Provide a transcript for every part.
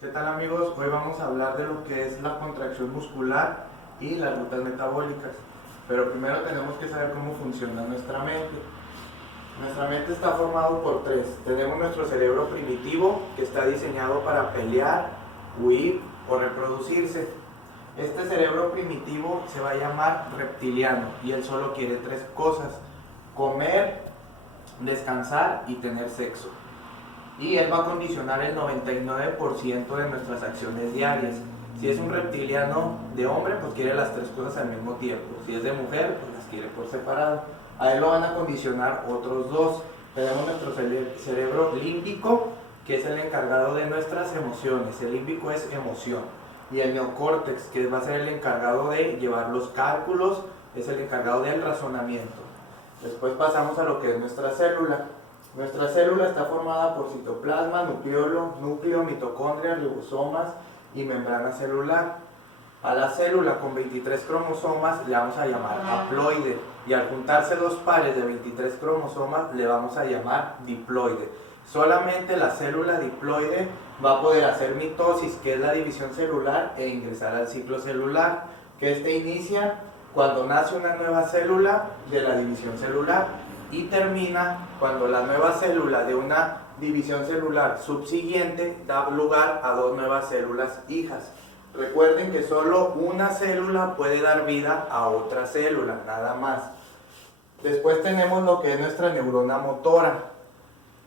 ¿Qué tal, amigos? Hoy vamos a hablar de lo que es la contracción muscular y las rutas metabólicas. Pero primero tenemos que saber cómo funciona nuestra mente. Nuestra mente está formado por tres. Tenemos nuestro cerebro primitivo, que está diseñado para pelear, huir o reproducirse. Este cerebro primitivo se va a llamar reptiliano y él solo quiere tres cosas: comer, descansar y tener sexo. Y él va a condicionar el 99% de nuestras acciones diarias. Si es un reptiliano de hombre, pues quiere las tres cosas al mismo tiempo. Si es de mujer, pues las quiere por separado. A él lo van a condicionar otros dos. Tenemos nuestro cerebro límbico, que es el encargado de nuestras emociones. El límbico es emoción. Y el neocórtex, que va a ser el encargado de llevar los cálculos, es el encargado del razonamiento. Después pasamos a lo que es nuestra célula. Nuestra célula está formada por citoplasma, núcleo, mitocondria, ribosomas y membrana celular. A la célula con 23 cromosomas le vamos a llamar haploide, y al juntarse dos pares de 23 cromosomas le vamos a llamar diploide. Solamente la célula diploide va a poder hacer mitosis, que es la división celular, e ingresar al ciclo celular, que este inicia cuando nace una nueva célula de la división celular y termina cuando la nueva célula de una división celular subsiguiente da lugar a dos nuevas células hijas. Recuerden que solo una célula puede dar vida a otra célula, nada más. Después tenemos lo que es nuestra neurona motora.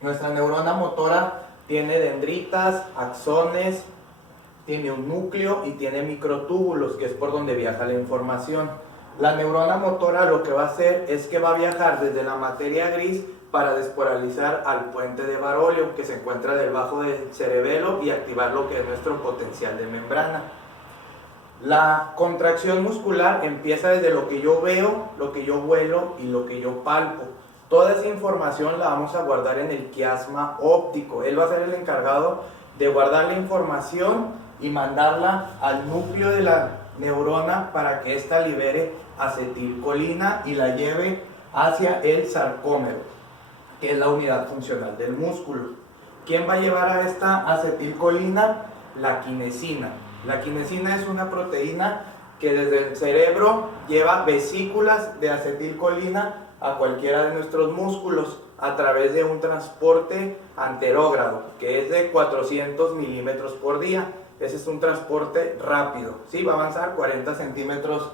Nuestra neurona motora tiene dendritas, axones, tiene un núcleo y tiene microtúbulos, que es por donde viaja la información. La neurona motora lo que va a hacer es que va a viajar desde la materia gris para despolarizar al puente de Baróleo, que se encuentra debajo del cerebelo, y activar lo que es nuestro potencial de membrana. La contracción muscular empieza desde lo que yo veo, lo que yo huelo y lo que yo palpo. Toda esa información la vamos a guardar en el quiasma óptico. Él va a ser el encargado de guardar la información y mandarla al núcleo de la neurona para que ésta libere acetilcolina y la lleve hacia el sarcómero, que es la unidad funcional del músculo. ¿Quién va a llevar a esta acetilcolina? La quinesina. La quinesina es una proteína que desde el cerebro lleva vesículas de acetilcolina a cualquiera de nuestros músculos a través de un transporte anterógrado, que es de 400 milímetros por día. Ese es un transporte rápido, ¿sí? Va a avanzar 40 centímetros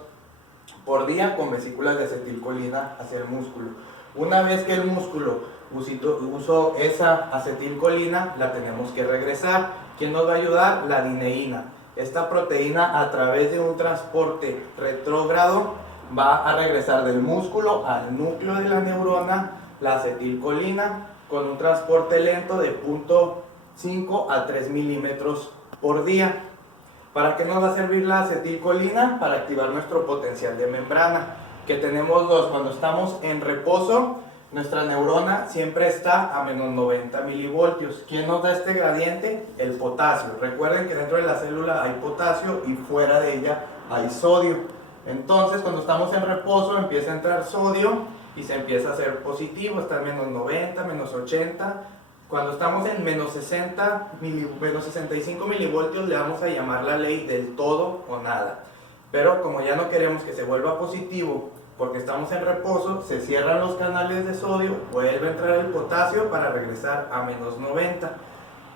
por día con vesículas de acetilcolina hacia el músculo. Una vez que el músculo usó esa acetilcolina, la tenemos que regresar. ¿Quién nos va a ayudar? La dineína. Esta proteína, a través de un transporte retrógrado, va a regresar del músculo al núcleo de la neurona la acetilcolina con un transporte lento de 0.5 a 3 milímetros por día. ¿Para qué nos va a servir la acetilcolina? Para activar nuestro potencial de membrana, que tenemos dos. Cuando estamos en reposo, nuestra neurona siempre está a menos 90 milivoltios. ¿Quién nos da este gradiente? El potasio. Recuerden que dentro de la célula hay potasio y fuera de ella hay sodio. Entonces, cuando estamos en reposo, empieza a entrar sodio y se empieza a hacer positivo. Está en menos 90, menos 80. Cuando estamos en menos 65 milivoltios, le vamos a llamar la ley del todo o nada. Pero como ya no queremos que se vuelva positivo porque estamos en reposo, se cierran los canales de sodio, vuelve a entrar el potasio para regresar a menos 90.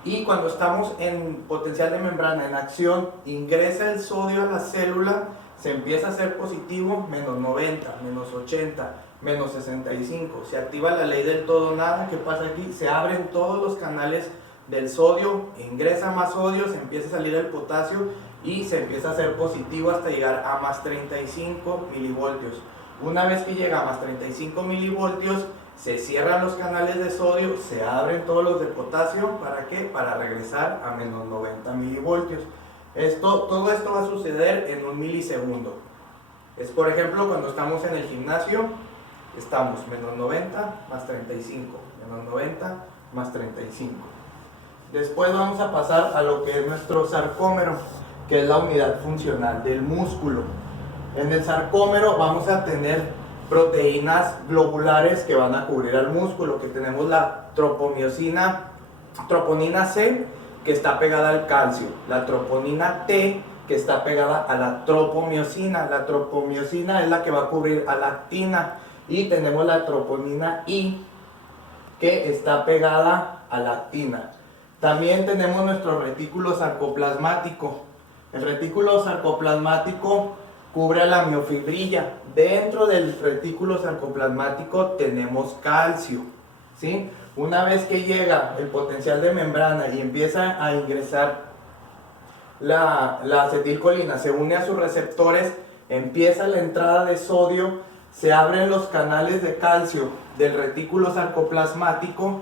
Y cuando estamos en potencial de membrana, en acción, ingresa el sodio a la célula, se empieza a hacer positivo, menos 90, menos 80, menos 65. Se activa la ley del todo nada. ¿Qué pasa aquí? Se abren todos los canales del sodio, ingresa más sodio, se empieza a salir el potasio y se empieza a hacer positivo hasta llegar a más 35 milivoltios. Una vez que llega a más 35 milivoltios, se cierran los canales de sodio, se abren todos los de potasio. ¿Para qué? Para regresar a menos 90 milivoltios. Todo esto va a suceder en un milisegundo. Es, por ejemplo, cuando estamos en el gimnasio, estamos menos 90 más 35, menos 90 más 35. Después vamos a pasar a lo que es nuestro sarcómero, que es la unidad funcional del músculo. En el sarcómero vamos a tener proteínas globulares que van a cubrir al músculo, que tenemos la troponina C que está pegada al calcio, la troponina T, que está pegada a la tropomiosina. La tropomiosina es la que va a cubrir a la actina, y tenemos la troponina I, que está pegada a la actina. También tenemos nuestro retículo sarcoplasmático. El retículo sarcoplasmático cubre a la miofibrilla. Dentro del retículo sarcoplasmático tenemos calcio, ¿sí? Una vez que llega el potencial de membrana y empieza a ingresar la acetilcolina, se une a sus receptores, empieza la entrada de sodio, se abren los canales de calcio del retículo sarcoplasmático.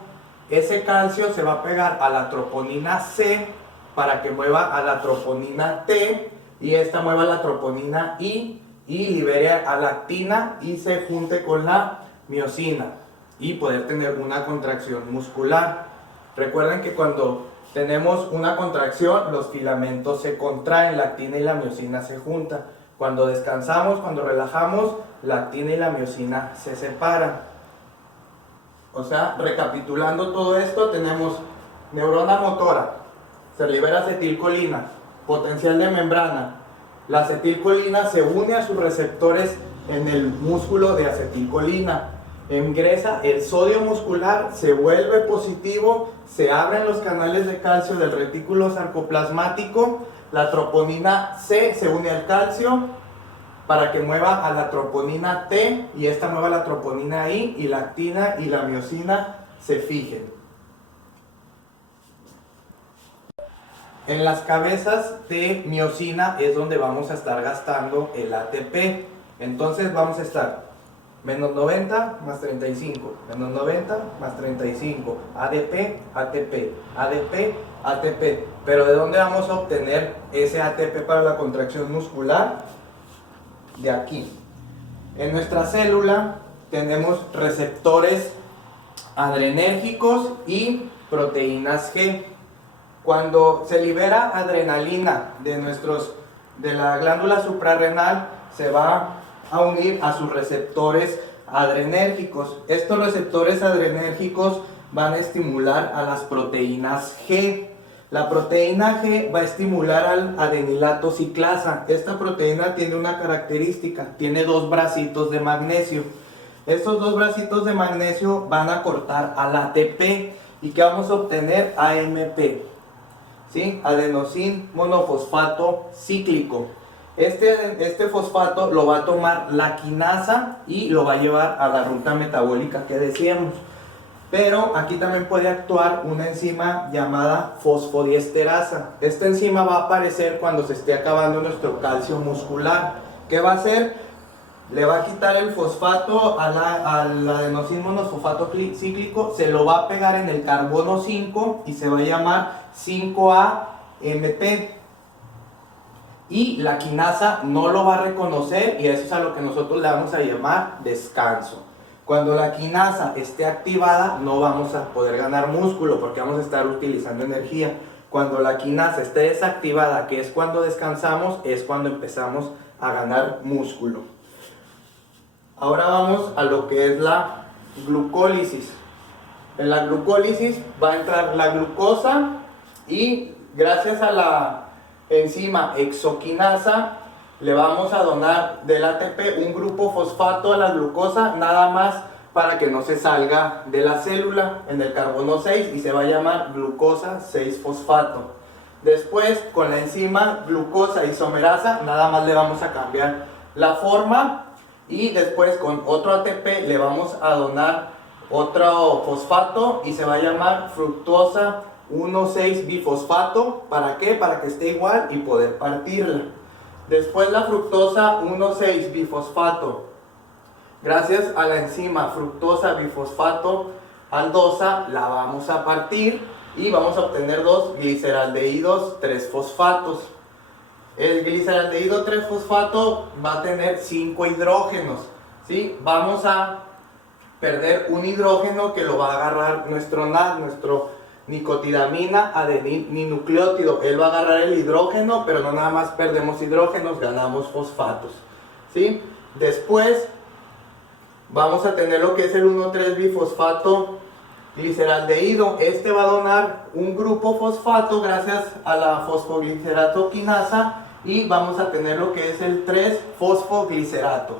Ese calcio se va a pegar a la troponina C para que mueva a la troponina T, y esta mueva a la troponina I y libere a la actina y se junte con la miosina y poder tener una contracción muscular. Recuerden que cuando tenemos una contracción, los filamentos se contraen, la actina y la miosina se juntan. Cuando descansamos, cuando relajamos, la actina y la miosina se separan. O sea, recapitulando todo esto, tenemos neurona motora, se libera acetilcolina, potencial de membrana. La acetilcolina se une a sus receptores en el músculo de acetilcolina. Ingresa el sodio muscular, se vuelve positivo, se abren los canales de calcio del retículo sarcoplasmático. La troponina C se une al calcio para que mueva a la troponina T, y esta mueva a la troponina I, y la actina y la miosina se fijen. En las cabezas de miosina es donde vamos a estar gastando el ATP. Entonces vamos a estar menos 90 más 35, menos 90 más 35, ADP, ATP, ADP, ATP. Pero ¿de dónde vamos a obtener ese ATP para la contracción muscular? De aquí. En nuestra célula tenemos receptores adrenérgicos y proteínas G. Cuando se libera adrenalina de la glándula suprarrenal, se va a unir a sus receptores adrenérgicos. Estos receptores adrenérgicos van a estimular a las proteínas G. La proteína G va a estimular al adenilato ciclasa. Esta proteína tiene una característica, tiene dos bracitos de magnesio. Estos dos bracitos de magnesio van a cortar al ATP. ¿Y qué vamos a obtener? AMP, ¿sí? Adenosín monofosfato cíclico. Este fosfato lo va a tomar la quinasa y lo va a llevar a la ruta metabólica que decíamos. Pero aquí también puede actuar una enzima llamada fosfodiesterasa. Esta enzima va a aparecer cuando se esté acabando nuestro calcio muscular. ¿Qué va a hacer? Le va a quitar el fosfato al adenosín monofosfato cíclico, se lo va a pegar en el carbono 5 y se va a llamar 5-AMP. Y la quinasa no lo va a reconocer, y eso es a lo que nosotros le vamos a llamar descanso. Cuando la quinasa esté activada, no vamos a poder ganar músculo porque vamos a estar utilizando energía. Cuando la quinasa esté desactivada, que es cuando descansamos, es cuando empezamos a ganar músculo. Ahora vamos a lo que es la glucólisis. En la glucólisis va a entrar la glucosa, y gracias a la enzima exoquinasa le vamos a donar del ATP un grupo fosfato a la glucosa, nada más para que no se salga de la célula en el carbono 6, y se va a llamar glucosa 6-fosfato. Después, con la enzima glucosa isomerasa, nada más le vamos a cambiar la forma, y después con otro ATP le vamos a donar otro fosfato y se va a llamar fructosa 1,6-bifosfato. ¿Para qué? Para que esté igual y poder partirla. Después la fructosa 1,6-bifosfato, gracias a la enzima fructosa bifosfato aldosa, la vamos a partir y vamos a obtener dos gliceraldehídos 3-fosfatos. El gliceraldehído 3-fosfato va a tener 5 hidrógenos, ¿sí? Vamos a perder un hidrógeno que lo va a agarrar nuestro NAD, nuestro nicotidamina adenininucleótido. Él va a agarrar el hidrógeno, pero no nada más perdemos hidrógenos, ganamos fosfatos, ¿sí? Después vamos a tener lo que es el 1,3-bifosfato gliceraldehído. Este va a donar un grupo fosfato gracias a la fosfoglicerato quinasa y vamos a tener lo que es el 3-fosfoglicerato,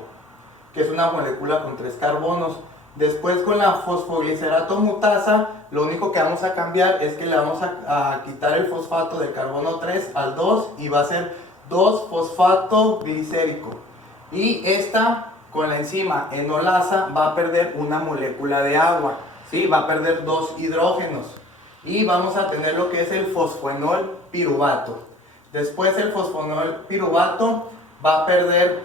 que es una molécula con 3 carbonos. Después con la fosfoglicerato mutasa, lo único que vamos a cambiar es que le vamos a quitar el fosfato del carbono 3 al 2 y va a ser 2-fosfato glicérico. Y esta con la enzima enolasa va a perder una molécula de agua, ¿sí? Va a perder 2 hidrógenos y vamos a tener lo que es el fosfoenol piruvato. Después el fosfoenol piruvato va a perder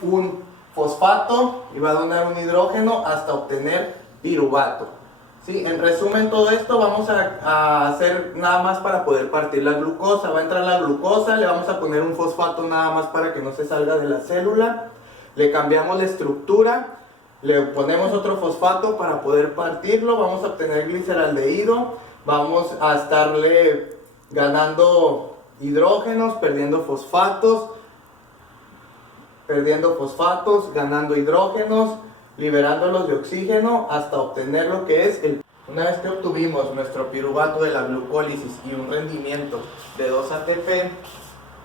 un fosfato y va a donar un hidrógeno hasta obtener piruvato. ¿Sí? En resumen, todo esto vamos a hacer nada más para poder partir la glucosa. Va a entrar la glucosa, le vamos a poner un fosfato nada más para que no se salga de la célula. Le cambiamos la estructura, le ponemos otro fosfato para poder partirlo. Vamos a obtener gliceraldehído. Vamos a estarle ganando hidrógenos, perdiendo fosfatos, ganando hidrógenos, liberándolos de oxígeno hasta obtener lo que es el... Una vez que obtuvimos nuestro piruvato de la glucólisis y un rendimiento de 2 ATP,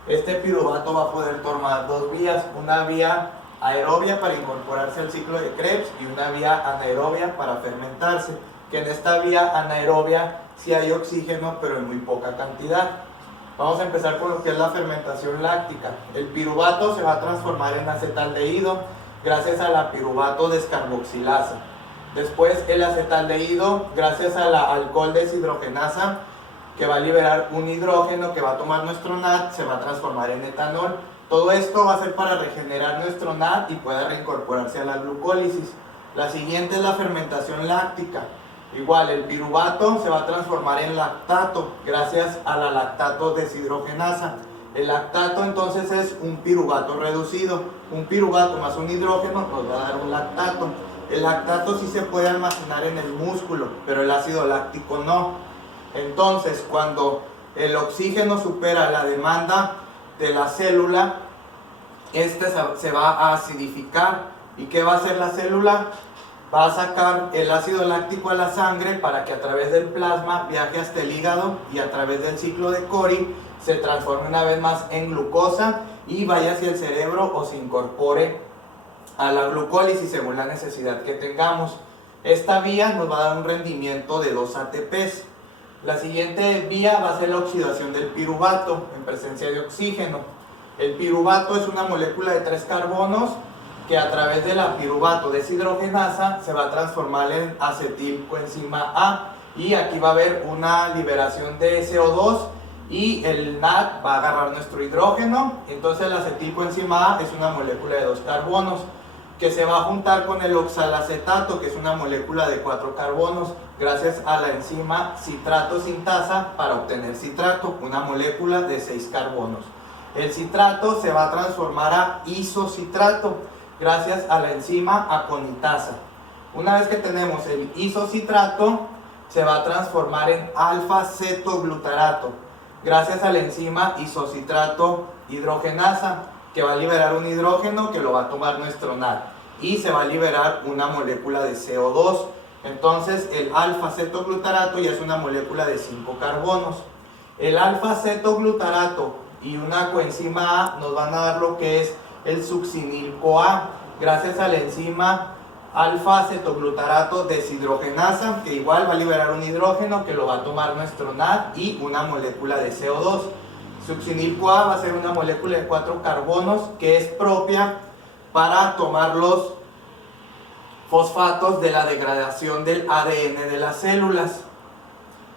este piruvato va a poder tomar 2 vías, una vía aerobia para incorporarse al ciclo de Krebs y una vía anaerobia para fermentarse, que en esta vía anaerobia sí hay oxígeno pero en muy poca cantidad. Vamos a empezar con lo que es la fermentación láctica. El piruvato se va a transformar en acetaldehído gracias a la piruvato descarboxilasa. Después el acetaldehído, gracias a la alcohol deshidrogenasa, que va a liberar un hidrógeno que va a tomar nuestro NAD, se va a transformar en etanol. Todo esto va a ser para regenerar nuestro NAD y pueda reincorporarse a la glucólisis. La siguiente es la fermentación láctica. Igual, el piruvato se va a transformar en lactato gracias a la lactato deshidrogenasa. El lactato entonces es un piruvato reducido. Un piruvato más un hidrógeno nos va a dar un lactato. El lactato sí se puede almacenar en el músculo, pero el ácido láctico no. Entonces, cuando el oxígeno supera la demanda de la célula, este se va a acidificar. ¿Y qué va a hacer la célula? Va a sacar el ácido láctico a la sangre para que a través del plasma viaje hasta el hígado y a través del ciclo de Cori se transforme una vez más en glucosa y vaya hacia el cerebro o se incorpore a la glucólisis según la necesidad que tengamos. Esta vía nos va a dar un rendimiento de 2 ATPs. La siguiente vía va a ser la oxidación del piruvato en presencia de oxígeno. El piruvato es una molécula de 3 carbonos que a través de la piruvato deshidrogenasa se va a transformar en acetilcoenzima A y aquí va a haber una liberación de CO2 y el NAD va a agarrar nuestro hidrógeno. Entonces la acetilcoenzima A es una molécula de 2 carbonos que se va a juntar con el oxalacetato, que es una molécula de 4 carbonos, gracias a la enzima citrato sintasa para obtener citrato, una molécula de 6 carbonos. El citrato se va a transformar a isocitrato gracias a la enzima aconitasa. Una vez que tenemos el isocitrato, se va a transformar en alfa-cetoglutarato gracias a la enzima isocitrato hidrogenasa, que va a liberar un hidrógeno que lo va a tomar nuestro NAD y se va a liberar una molécula de CO2. Entonces el alfa-cetoglutarato ya es una molécula de 5 carbonos. El alfa-cetoglutarato y una coenzima A nos van a dar lo que es el succinil-CoA gracias a la enzima alfa-cetoglutarato deshidrogenasa, que igual va a liberar un hidrógeno que lo va a tomar nuestro NAD y una molécula de CO2. Succinil-CoA va a ser una molécula de 4 carbonos que es propia para tomar los fosfatos de la degradación del ADN de las células.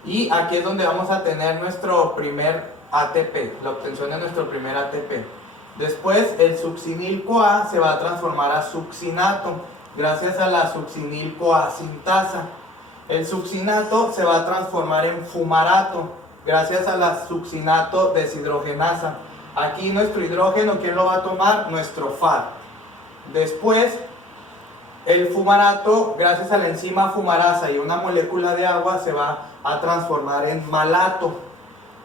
Y aquí es donde vamos a tener nuestro primer ATP, la obtención de nuestro primer ATP. Después el succinil-CoA se va a transformar a succinato gracias a la succinil-CoA sintasa. El succinato se va a transformar en fumarato gracias a la succinato deshidrogenasa. Aquí nuestro hidrógeno, ¿quién lo va a tomar? Nuestro FAD. Después el fumarato, gracias a la enzima fumarasa y una molécula de agua, se va a transformar en malato.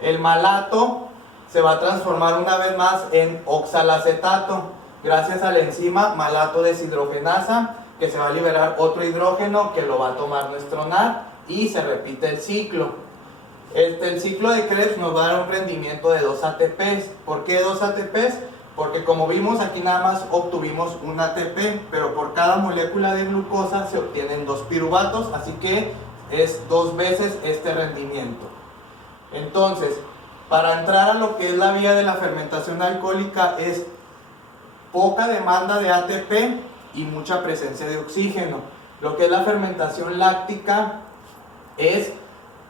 El malato se va a transformar una vez más en oxalacetato gracias a la enzima malato deshidrogenasa que se va a liberar otro hidrógeno que lo va a tomar nuestro NAD y se repite el ciclo. El ciclo de Krebs nos va a dar un rendimiento de 2 ATPs. ¿Por qué 2 ATPs? Porque como vimos aquí nada más obtuvimos un ATP, pero por cada molécula de glucosa se obtienen 2 piruvatos, así que es 2 veces este rendimiento. Entonces, para entrar a lo que es la vía de la fermentación alcohólica es poca demanda de ATP y mucha presencia de oxígeno. Lo que es la fermentación láctica es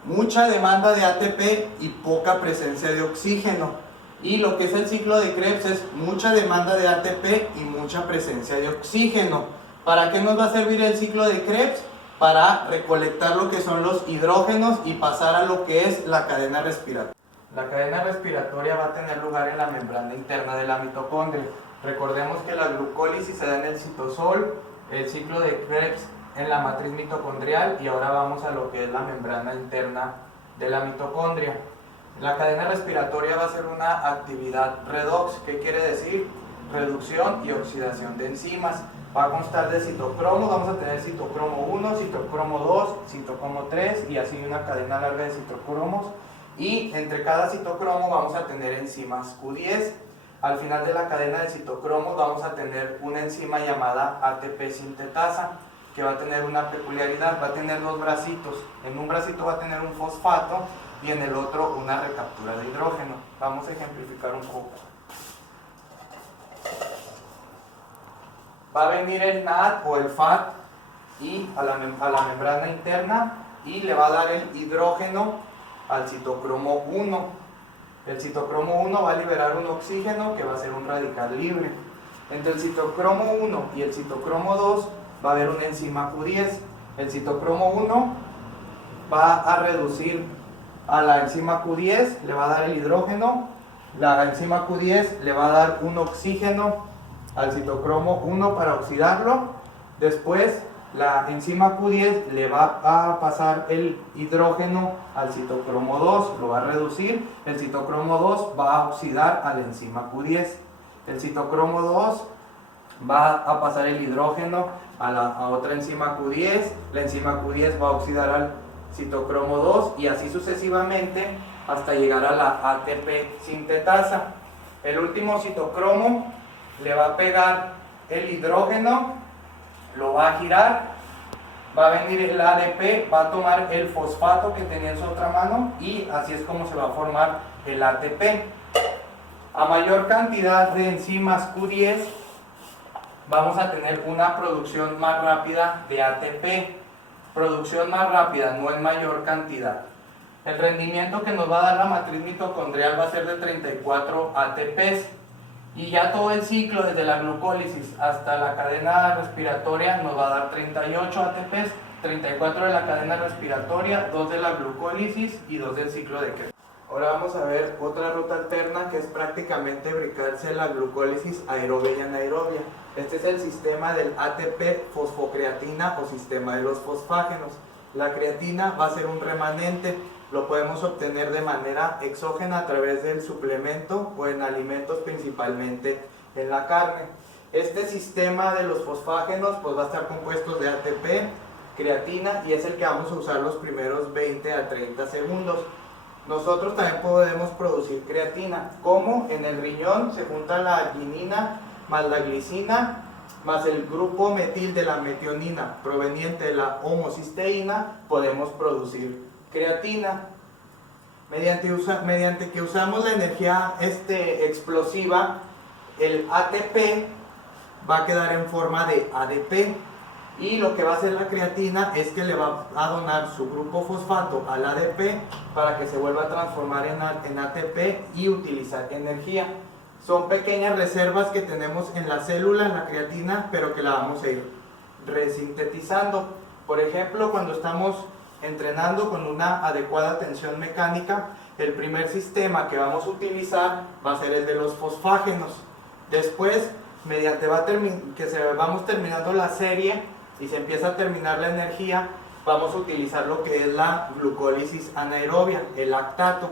mucha demanda de ATP y poca presencia de oxígeno. Y lo que es el ciclo de Krebs es mucha demanda de ATP y mucha presencia de oxígeno. ¿Para qué nos va a servir el ciclo de Krebs? Para recolectar lo que son los hidrógenos y pasar a lo que es la cadena respiratoria. La cadena respiratoria va a tener lugar en la membrana interna de la mitocondria. Recordemos que la glucólisis se da en el citosol, el ciclo de Krebs en la matriz mitocondrial y ahora vamos a lo que es la membrana interna de la mitocondria. La cadena respiratoria va a ser una actividad redox. ¿Qué quiere decir? Reducción y oxidación de enzimas. Va a constar de citocromo, vamos a tener citocromo 1, citocromo 2, citocromo 3 y así una cadena larga de citocromos. Y entre cada citocromo vamos a tener enzimas Q10. Al final de la cadena de citocromos vamos a tener una enzima llamada ATP sintetasa, que va a tener una peculiaridad, va a tener 2 bracitos. En un bracito va a tener un fosfato y en el otro una recaptura de hidrógeno. Vamos a ejemplificar un poco. Va a venir el NAD o el FAT y a la membrana interna y le va a dar el hidrógeno al citocromo 1. El citocromo 1 va a liberar un oxígeno que va a ser un radical libre. Entre el citocromo 1 y el citocromo 2 va a haber una enzima Q10. El citocromo 1 va a reducir a la enzima Q10, le va a dar el hidrógeno. La enzima Q10 le va a dar un oxígeno al citocromo 1 para oxidarlo. Después la enzima Q10 le va a pasar el hidrógeno al citocromo 2, lo va a reducir. El citocromo 2 va a oxidar a la enzima Q10. El citocromo 2 va a pasar el hidrógeno a otra enzima Q10. La enzima Q10 va a oxidar al citocromo 2 y así sucesivamente hasta llegar a la ATP sintetasa. El último citocromo le va a pegar el hidrógeno, lo va a girar, va a venir el ADP, va a tomar el fosfato que tenía en su otra mano y así es como se va a formar el ATP. A mayor cantidad de enzimas Q10 vamos a tener una producción más rápida de ATP. Producción más rápida, no en mayor cantidad. El rendimiento que nos va a dar la matriz mitocondrial va a ser de 34 ATPs. Y ya todo el ciclo, desde la glucólisis hasta la cadena respiratoria, nos va a dar 38 ATPs, 34 de la cadena respiratoria, 2 de la glucólisis y 2 del ciclo de Krebs. Ahora vamos a ver otra ruta alterna que es prácticamente brincarse la glucólisis aerobia y anaerobia. Este es el sistema del ATP fosfocreatina o sistema de los fosfágenos. La creatina va a ser un remanente, lo podemos obtener de manera exógena a través del suplemento o en alimentos, principalmente en la carne. Este sistema de los fosfágenos pues va a estar compuesto de ATP, creatina y es el que vamos a usar los primeros 20 a 30 segundos. Nosotros también podemos producir creatina, como en el riñón se junta la arginina más la glicina más el grupo metil de la metionina proveniente de la homocisteína, podemos producir creatina. Mediante que usamos la energía explosiva, el ATP va a quedar en forma de ADP. Y lo que va a hacer la creatina es que le va a donar su grupo fosfato al ADP para que se vuelva a transformar en ATP y utilizar energía. Son pequeñas reservas que tenemos en la célula, en la creatina, pero que la vamos a ir resintetizando. Por ejemplo, cuando estamos entrenando con una adecuada tensión mecánica, el primer sistema que vamos a utilizar va a ser el de los fosfágenos. Después, mediante vamos terminando la serie y se empieza a terminar la energía, vamos a utilizar lo que es la glucólisis anaerobia, el lactato.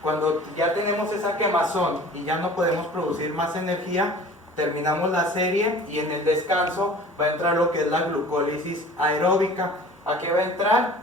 Cuando ya tenemos esa quemazón y ya no podemos producir más energía, terminamos la serie y en el descanso va a entrar lo que es la glucólisis aeróbica. ¿A qué va a entrar?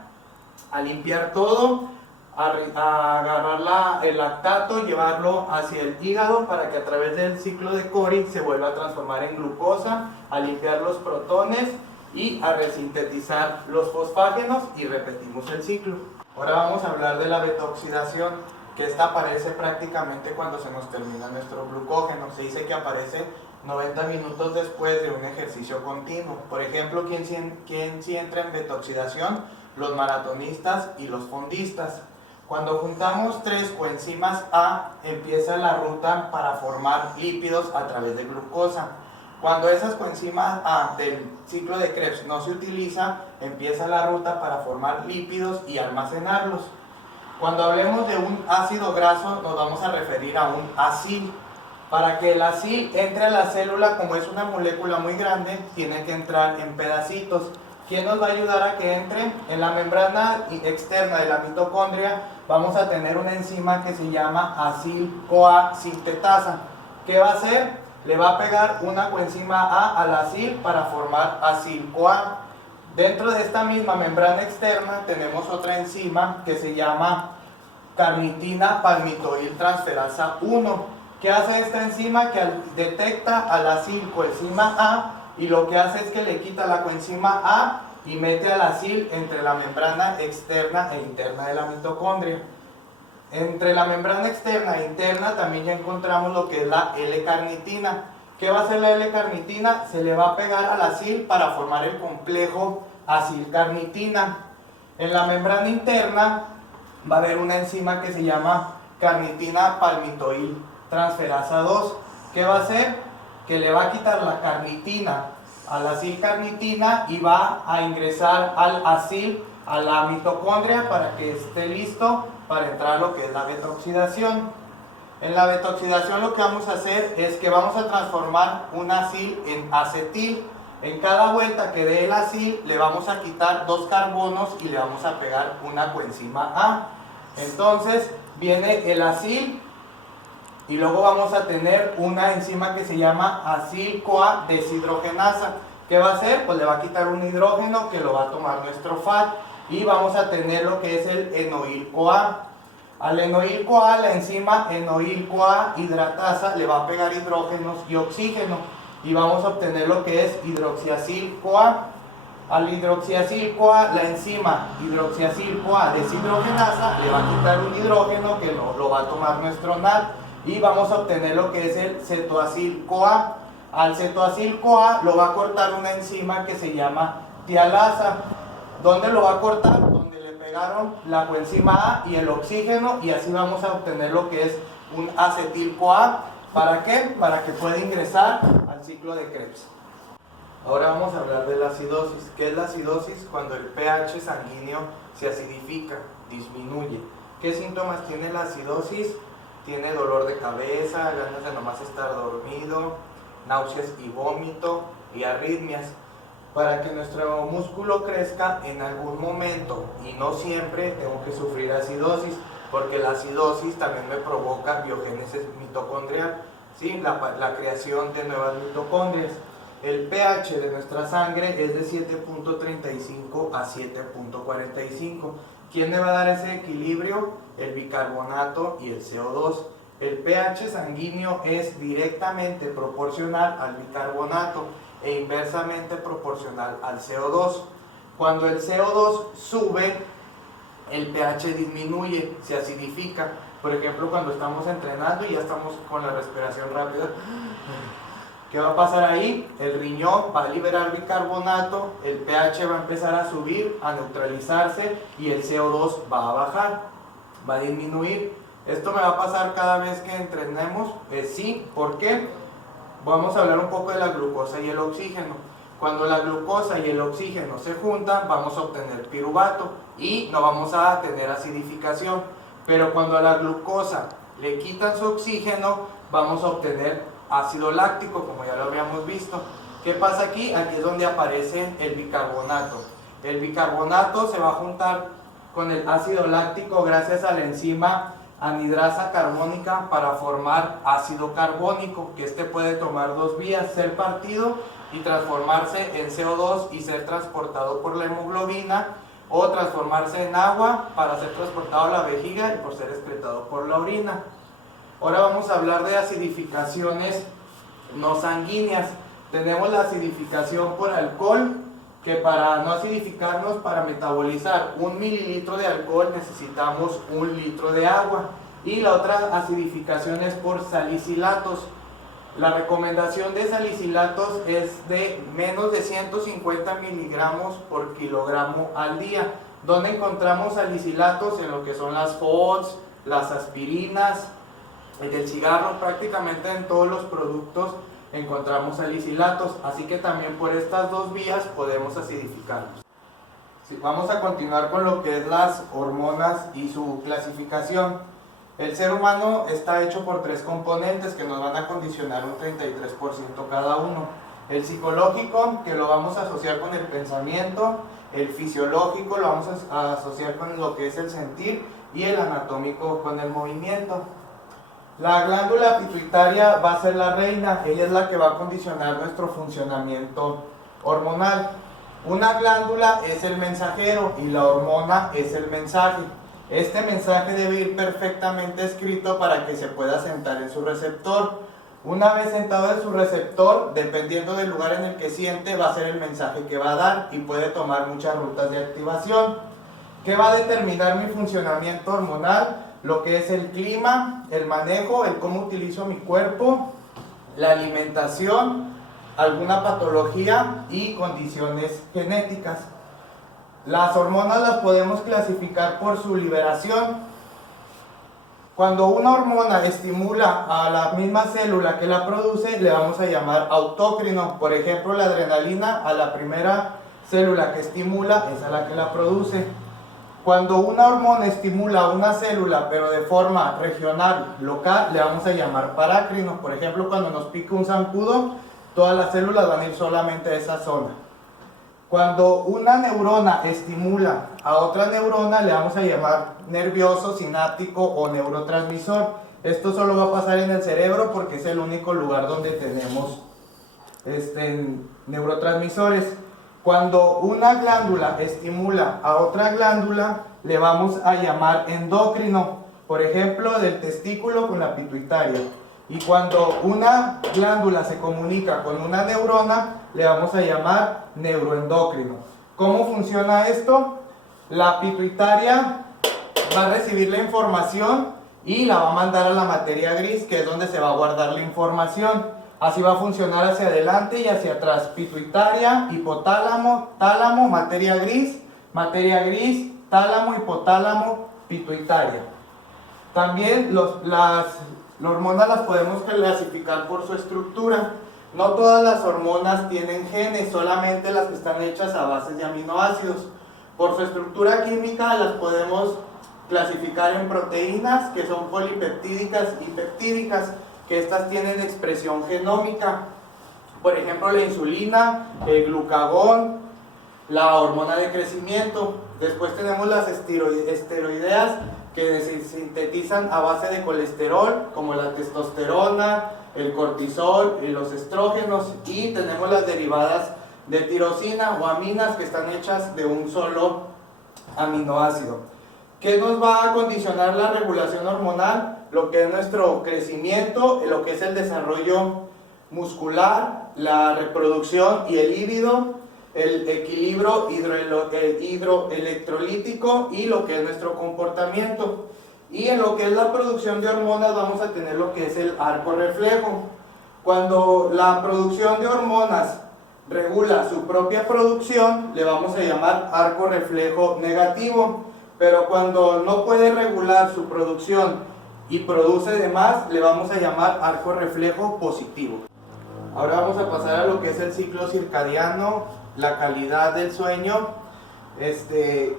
A limpiar todo, a agarrar el lactato, llevarlo hacia el hígado para que a través del ciclo de Cori se vuelva a transformar en glucosa, a limpiar los protones y a resintetizar los fosfágenos y repetimos el ciclo. Ahora vamos a hablar de la beta-oxidación, que esta aparece prácticamente cuando se nos termina nuestro glucógeno. Se dice que aparece 90 minutos después de un ejercicio continuo. Por ejemplo, ¿quién sí entra en beta-oxidación? Los maratonistas y los fondistas. Cuando juntamos tres coenzimas A, empieza la ruta para formar lípidos a través de glucosa. Cuando esas coenzimas A del ciclo de Krebs no se utiliza, empieza la ruta para formar lípidos y almacenarlos. Cuando hablemos de un ácido graso, nos vamos a referir a un acil. Para que el acil entre a la célula, como es una molécula muy grande, tiene que entrar en pedacitos. ¿Quién nos va a ayudar a que entre? En la membrana externa de la mitocondria vamos a tener una enzima que se llama acil-CoA sintetasa. ¿Qué va a hacer? Le va a pegar una coenzima A al acil para formar acil-CoA. Dentro de esta misma membrana externa tenemos otra enzima que se llama carnitina palmitoil transferasa 1. ¿Qué hace esta enzima? Que detecta a la acil-coenzima A y lo que hace es que le quita la coenzima A y mete al acil entre la membrana externa e interna de la mitocondria. Entre la membrana externa e interna también ya encontramos lo que es la L-carnitina. ¿Qué va a hacer la L-carnitina? Se le va a pegar al acil para formar el complejo acil-carnitina. En la membrana interna va a haber una enzima que se llama carnitina palmitoil transferasa 2. ¿Qué va a hacer? Que le va a quitar la carnitina a la acil-carnitina y va a ingresar al acil a la mitocondria para que esté listo para entrar a lo que es la beta-oxidación. En la beta-oxidación lo que vamos a hacer es que vamos a transformar un acil en acetil. En cada vuelta que dé el acil le vamos a quitar 2 carbonos y le vamos a pegar una coenzima A. Entonces viene el acil y luego vamos a tener una enzima que se llama acil-CoA deshidrogenasa. ¿Qué va a hacer? Pues le va a quitar un hidrógeno que lo va a tomar nuestro FAT y vamos a tener lo que es el enoil-CoA. Al enoil-CoA, la enzima enoil-CoA hidratasa le va a pegar hidrógenos y oxígeno y vamos a obtener lo que es hidroxiacil-CoA. Al hidroxiacil-CoA, la enzima hidroxiacil-CoA deshidrogenasa le va a quitar un hidrógeno que lo va a tomar nuestro NAD y vamos a obtener lo que es el cetoacil-CoA. Al cetoacil-CoA lo va a cortar una enzima que se llama tialasa. ¿Dónde lo va a cortar? Donde le pegaron la coenzima A y el oxígeno y así vamos a obtener lo que es un acetil-CoA. ¿Para qué? Para que pueda ingresar al ciclo de Krebs. Ahora vamos a hablar de la acidosis. ¿Qué es la acidosis? Cuando el pH sanguíneo se acidifica, disminuye. ¿Qué síntomas tiene la acidosis? Tiene dolor de cabeza, ganas de nomás estar dormido, náuseas y vómito y arritmias. Para que nuestro músculo crezca en algún momento y no siempre tengo que sufrir acidosis, porque la acidosis también me provoca biogénesis mitocondrial, ¿sí? la creación de nuevas mitocondrias. El pH de nuestra sangre es de 7.35 a 7.45. ¿Quién me va a dar ese equilibrio? El bicarbonato y el CO2. El pH sanguíneo es directamente proporcional al bicarbonato e inversamente proporcional al CO2. Cuando el CO2 sube, el pH disminuye, se acidifica. Por ejemplo, cuando estamos entrenando y ya estamos con la respiración rápida, ¿qué va a pasar ahí? El riñón va a liberar bicarbonato, el pH va a empezar a subir, a neutralizarse y el CO2 va a bajar, va a disminuir. ¿Esto me va a pasar cada vez que entrenemos? Sí, ¿por qué? Vamos a hablar un poco de la glucosa y el oxígeno. Cuando la glucosa y el oxígeno se juntan, vamos a obtener piruvato y no vamos a tener acidificación. Pero cuando a la glucosa le quitan su oxígeno, vamos a obtener ácido láctico, como ya lo habíamos visto. ¿Qué pasa aquí? Aquí es donde aparece el bicarbonato. El bicarbonato se va a juntar con el ácido láctico gracias a la enzima anhidrasa carbónica para formar ácido carbónico, que este puede tomar dos vías, ser partido y transformarse en CO2 y ser transportado por la hemoglobina, o transformarse en agua para ser transportado a la vejiga y por ser excretado por la orina. Ahora vamos a hablar de acidificaciones no sanguíneas. Tenemos la acidificación por alcohol, que para no acidificarnos, para metabolizar 1 mililitro de alcohol necesitamos 1 litro de agua. Y la otra acidificación es por salicilatos. La recomendación de salicilatos es de menos de 150 miligramos por kilogramo al día. ¿Dónde encontramos salicilatos? En lo que son las FODS, las aspirinas, en el cigarro, prácticamente en todos los productos encontramos salicilatos, así que también por estas dos vías podemos acidificarlos. Sí, vamos a continuar con lo que es las hormonas y su clasificación. El ser humano está hecho por 3 componentes que nos van a condicionar un 33% cada uno. El psicológico, que lo vamos a asociar con el pensamiento; el fisiológico lo vamos a asociar con lo que es el sentir; y el anatómico con el movimiento. La glándula pituitaria va a ser la reina, ella es la que va a condicionar nuestro funcionamiento hormonal. Una glándula es el mensajero y la hormona es el mensaje. Este mensaje debe ir perfectamente escrito para que se pueda sentar en su receptor. Una vez sentado en su receptor, dependiendo del lugar en el que siente, va a ser el mensaje que va a dar y puede tomar muchas rutas de activación. ¿Qué va a determinar mi funcionamiento hormonal? Lo que es el clima, el manejo, el cómo utilizo mi cuerpo, la alimentación, alguna patología y condiciones genéticas. Las hormonas las podemos clasificar por su liberación. Cuando una hormona estimula a la misma célula que la produce, le vamos a llamar autócrino. Por ejemplo, la adrenalina, a la primera célula que estimula es a la que la produce. Cuando una hormona estimula a una célula, pero de forma regional, local, le vamos a llamar parácrino. Por ejemplo, cuando nos pica un zancudo, todas las células van a ir solamente a esa zona. Cuando una neurona estimula a otra neurona, le vamos a llamar nervioso, sináptico o neurotransmisor. Esto solo va a pasar en el cerebro porque es el único lugar donde tenemos neurotransmisores. Cuando una glándula estimula a otra glándula, le vamos a llamar endocrino. Por ejemplo, del testículo con la pituitaria. Y cuando una glándula se comunica con una neurona, le vamos a llamar neuroendocrino. ¿Cómo funciona esto? La pituitaria va a recibir la información y la va a mandar a la materia gris, que es donde se va a guardar la información. Así va a funcionar hacia adelante y hacia atrás. Pituitaria, hipotálamo, tálamo, materia gris, tálamo, hipotálamo, pituitaria. También las hormonas las podemos clasificar por su estructura. No todas las hormonas tienen genes, solamente las que están hechas a bases de aminoácidos. Por su estructura química las podemos clasificar en proteínas, que son polipeptídicas y peptídicas, que estas tienen expresión genómica. Por ejemplo, la insulina, el glucagón, la hormona de crecimiento. Después tenemos las esteroideas, que se sintetizan a base de colesterol, como la testosterona, el cortisol y los estrógenos. Y tenemos las derivadas de tirosina o aminas, que están hechas de un solo aminoácido. ¿Qué nos va a condicionar la regulación hormonal? Lo que es nuestro crecimiento, lo que es el desarrollo muscular, la reproducción y el líbido, el equilibrio hidroelectrolítico y lo que es nuestro comportamiento. Y en lo que es la producción de hormonas vamos a tener lo que es el arco reflejo. Cuando la producción de hormonas regula su propia producción, le vamos a llamar arco reflejo negativo. Pero cuando no puede regular su producción y produce de más, le vamos a llamar arco reflejo positivo. Ahora vamos a pasar a lo que es el ciclo circadiano, la calidad del sueño. El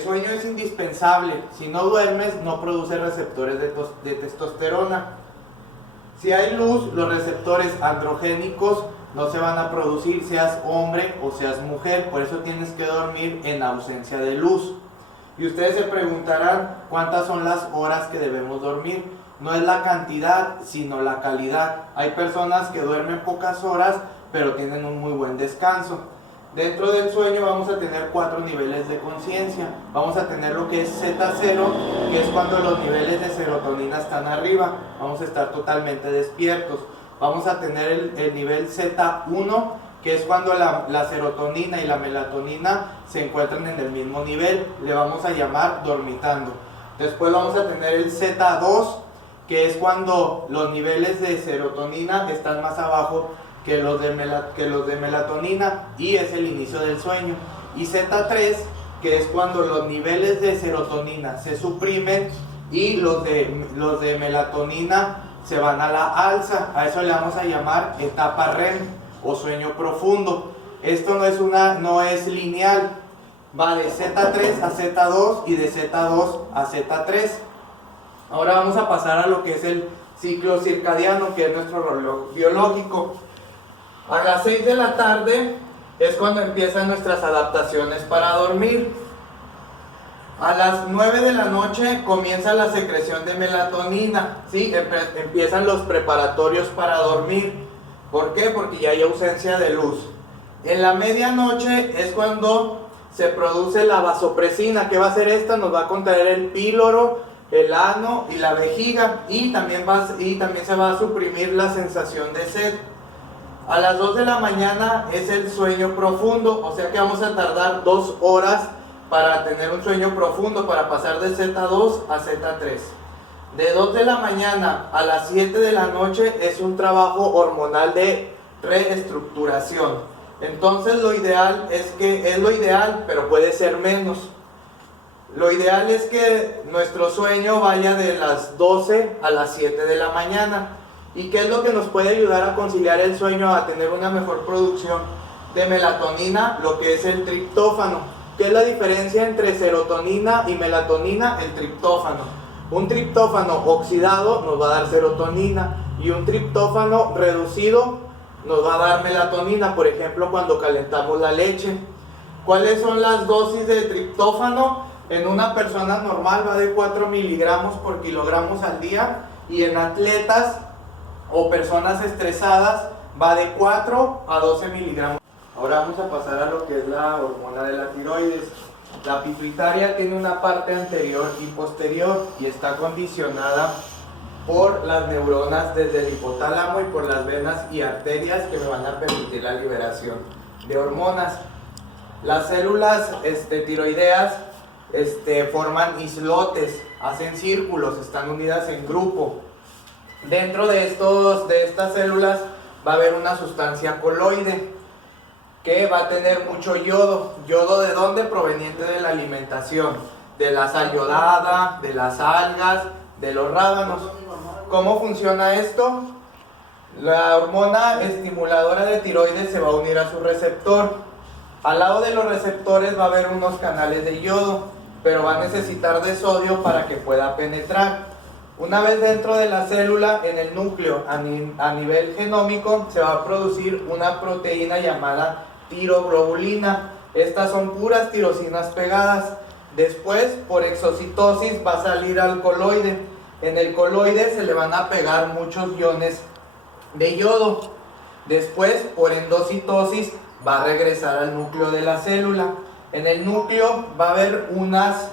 sueño es indispensable. Si no duermes, no produce receptores de testosterona. Si hay luz, los receptores androgénicos no se van a producir, seas hombre o seas mujer. Por eso tienes que dormir en ausencia de luz. Y ustedes se preguntarán cuántas son las horas que debemos dormir. No es la cantidad, sino la calidad. Hay personas que duermen pocas horas, pero tienen un muy buen descanso. Dentro del sueño vamos a tener 4 niveles de conciencia. Vamos a tener lo que es Z0, que es cuando los niveles de serotonina están arriba. Vamos a estar totalmente despiertos. Vamos a tener el nivel Z1, que es cuando la serotonina y la melatonina se encuentran en el mismo nivel. Le vamos a llamar dormitando. Después vamos a tener el Z2, que es cuando los niveles de serotonina están más abajo que los de melatonina, y es el inicio del sueño. Y Z3, que es cuando los niveles de serotonina se suprimen y los de melatonina se van a la alza. A eso le vamos a llamar etapa REM o sueño profundo. Esto no es lineal, va de Z3 a Z2 y de Z2 a Z3. Ahora vamos a pasar a lo que es el ciclo circadiano, que es nuestro reloj biológico. A las 6 de la tarde es cuando empiezan nuestras adaptaciones para dormir. A las 9 de la noche comienza la secreción de melatonina, ¿sí? Empiezan los preparatorios para dormir. ¿Por qué? Porque ya hay ausencia de luz. En la medianoche es cuando se produce la vasopresina. ¿Qué va a hacer esta? Nos va a contraer el píloro, el ano y la vejiga, y también se va a suprimir la sensación de sed. A las 2 de la mañana es el sueño profundo, o sea que vamos a tardar 2 horas para tener un sueño profundo, para pasar de Z2 a Z3. De 2 de la mañana a las 7 de la noche es un trabajo hormonal de reestructuración. Entonces lo ideal es lo ideal, pero puede ser menos. Lo ideal es que nuestro sueño vaya de las 12 a las 7 de la mañana. ¿Y qué es lo que nos puede ayudar a conciliar el sueño, a tener una mejor producción de melatonina? Lo que es el triptófano. ¿Qué es la diferencia entre serotonina y melatonina? El triptófano. Un triptófano oxidado nos va a dar serotonina, y un triptófano reducido nos va a dar melatonina, por ejemplo cuando calentamos la leche. ¿Cuáles son las dosis de triptófano? En una persona normal va de 4 miligramos por kilogramos al día, y en atletas o personas estresadas va de 4 a 12 miligramos. Ahora vamos a pasar a lo que es la hormona de la tiroides. La pituitaria tiene una parte anterior y posterior, y está condicionada por las neuronas desde el hipotálamo y por las venas y arterias, que me van a permitir la liberación de hormonas. Las células tiroideas forman islotes, hacen círculos, están unidas en grupo. Dentro de estas células va a haber una sustancia coloide que va a tener mucho yodo. ¿Yodo de dónde? Proveniente de la alimentación, de la sal yodada, de las algas, de los rábanos. ¿Cómo funciona esto? La hormona estimuladora de tiroides se va a unir a su receptor. Al lado de los receptores va a haber unos canales de yodo, pero va a necesitar de sodio para que pueda penetrar. Una vez dentro de la célula, en el núcleo, a nivel genómico, se va a producir una proteína llamada tiroglobulina. Estas son puras tirosinas pegadas. Después, por exocitosis, va a salir al coloide. En el coloide se le van a pegar muchos iones de yodo. Después, por endocitosis, va a regresar al núcleo de la célula. En el núcleo va a haber unas